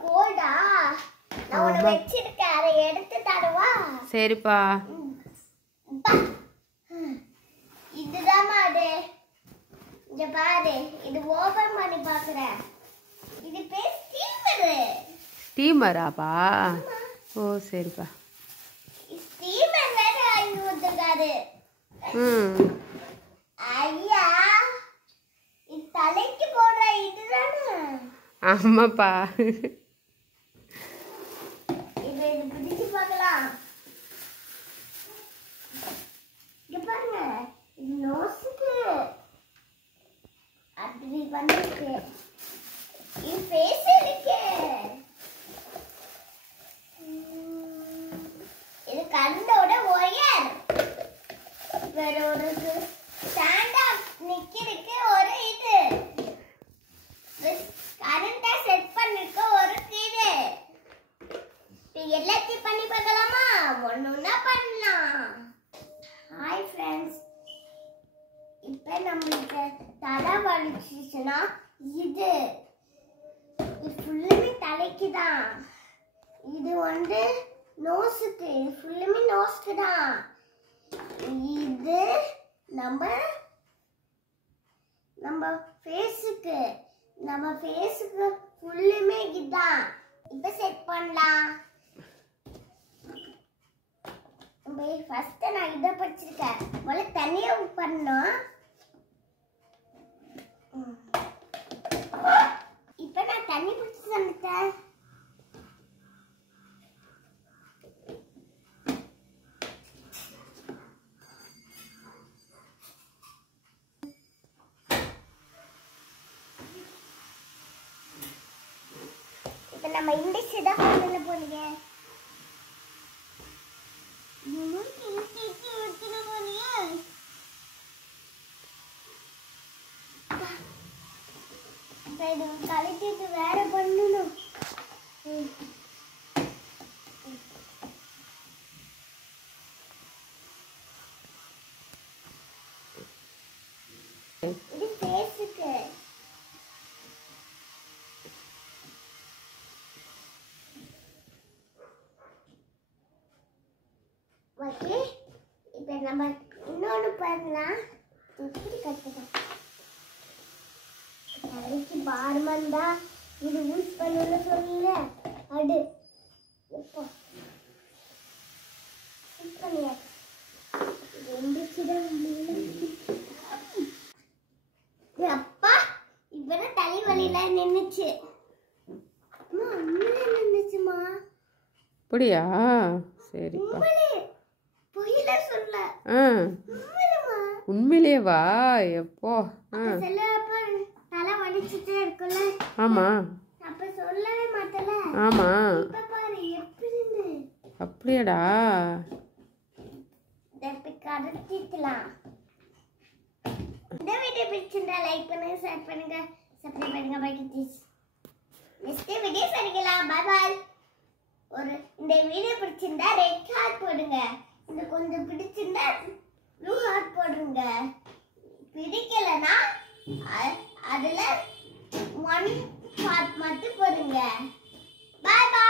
கோல்டா நான் உன்னை வச்சிருக்கேன் அதை எடுத்து தரவா சரிப்பா இதுதான் அது இங்க பாரு இது ஓபன் பண்ணி பாக்குறேன் இது பேர் ஸ்டீமராப்பா ஓ சரிப்பா ஸ்டீமர் வேற வாங்கி வந்துருக்காரு ஐயா இது தலைக்கு போடுற இதுதானே ஆமாப்பா இது பிடிச்சு பார்க்கலாம் இங்க பாருங்க இது நோஸ்க்கு அப்படி பண்ணிருக்கு இது ஃபேஸ் இருக்கு இது கண்ணோட ஒயர் வேற ஒரு ஸ்டாண்டா நிக்கிறதுக்கு ஒரு இது கரண்டா செட் பண்ணிருக்க ஒரு இது எல்லாத்தையும் பண்ணி பார்க்கலாமா ஒண்ணுன்னா பண்ணலாம் ஹாய் ஃப்ரெண்ட்ஸ் இப்போ நம்மளுக்கு தலை வலிச்சுச்சுன்னா இது ஃபுல்லுமே தலைக்கு தான் இது வந்து நோஸுக்கு இது ஃபுல்லுமே நோஸ்க்கு தான் இது நம்ம ஃபேஸுக்கு ஃபுல்லுமே இதுதான் இப்போ செட் பண்ணலாம் ஃபர்ஸ்ட் நான் இதை படிச்சிருக்கேன் முதல்ல தண்ணியை பண்ணோம் இப்போ நான் தண்ணி பிடிச்சி தந்துட்டேன் இப்போ நம்ம இண்டிஷ் தான் பண்ணல போறீங்க இது கலக்கிட்டு வேற பண்ணணும் இது ஃபேஸுக்கு ஓகே இப்போ நம்ம இன்னொன்று பண்ணலாம் எப்படி கற்றுக்கலாம் தலைக்கு பார்மந்தா இது யூஸ் பண்ணணும்னு சொல்லல அடு எப்போ யூஸ் பண்ணியாச்சு அப்பா இப்பதான் தலைவலியில நின்னுச்சு நின்னுச்சுமா அப்படியா சரிப்பா பொய்யில சொல்ல உண்மையிலேயே வா எப்போ தலை வலிச்சுட்டே இருக்குல்ல ஆமா அப்ப சொல்லவே மாட்டல ஆமா இப்ப பாரு எப்படின்னு அப்படியேடா இப்ப கரெக்டிக்கலாம் இந்த வீடியோ பிடிச்சிருந்தா லைக் பண்ணுங்க ஷேர் பண்ணுங்க சப்ஸ்கிரைப் பண்ணுங்க பை கிட்ஸ் நெக்ஸ்ட் வீடியோ சந்திக்கலாம் பை பை ஒரு இந்த வீடியோ பிடிச்சிருந்தா ரெட் ஹார்ட் போடுங்க இந்த கொஞ்சம் பிடிச்சிருந்தா ப்ளூ ஹார்ட் போடுங்க பிடிக்கலனா அதுல 1 ஹார்ட் மட்டும் போடுங்க பை பை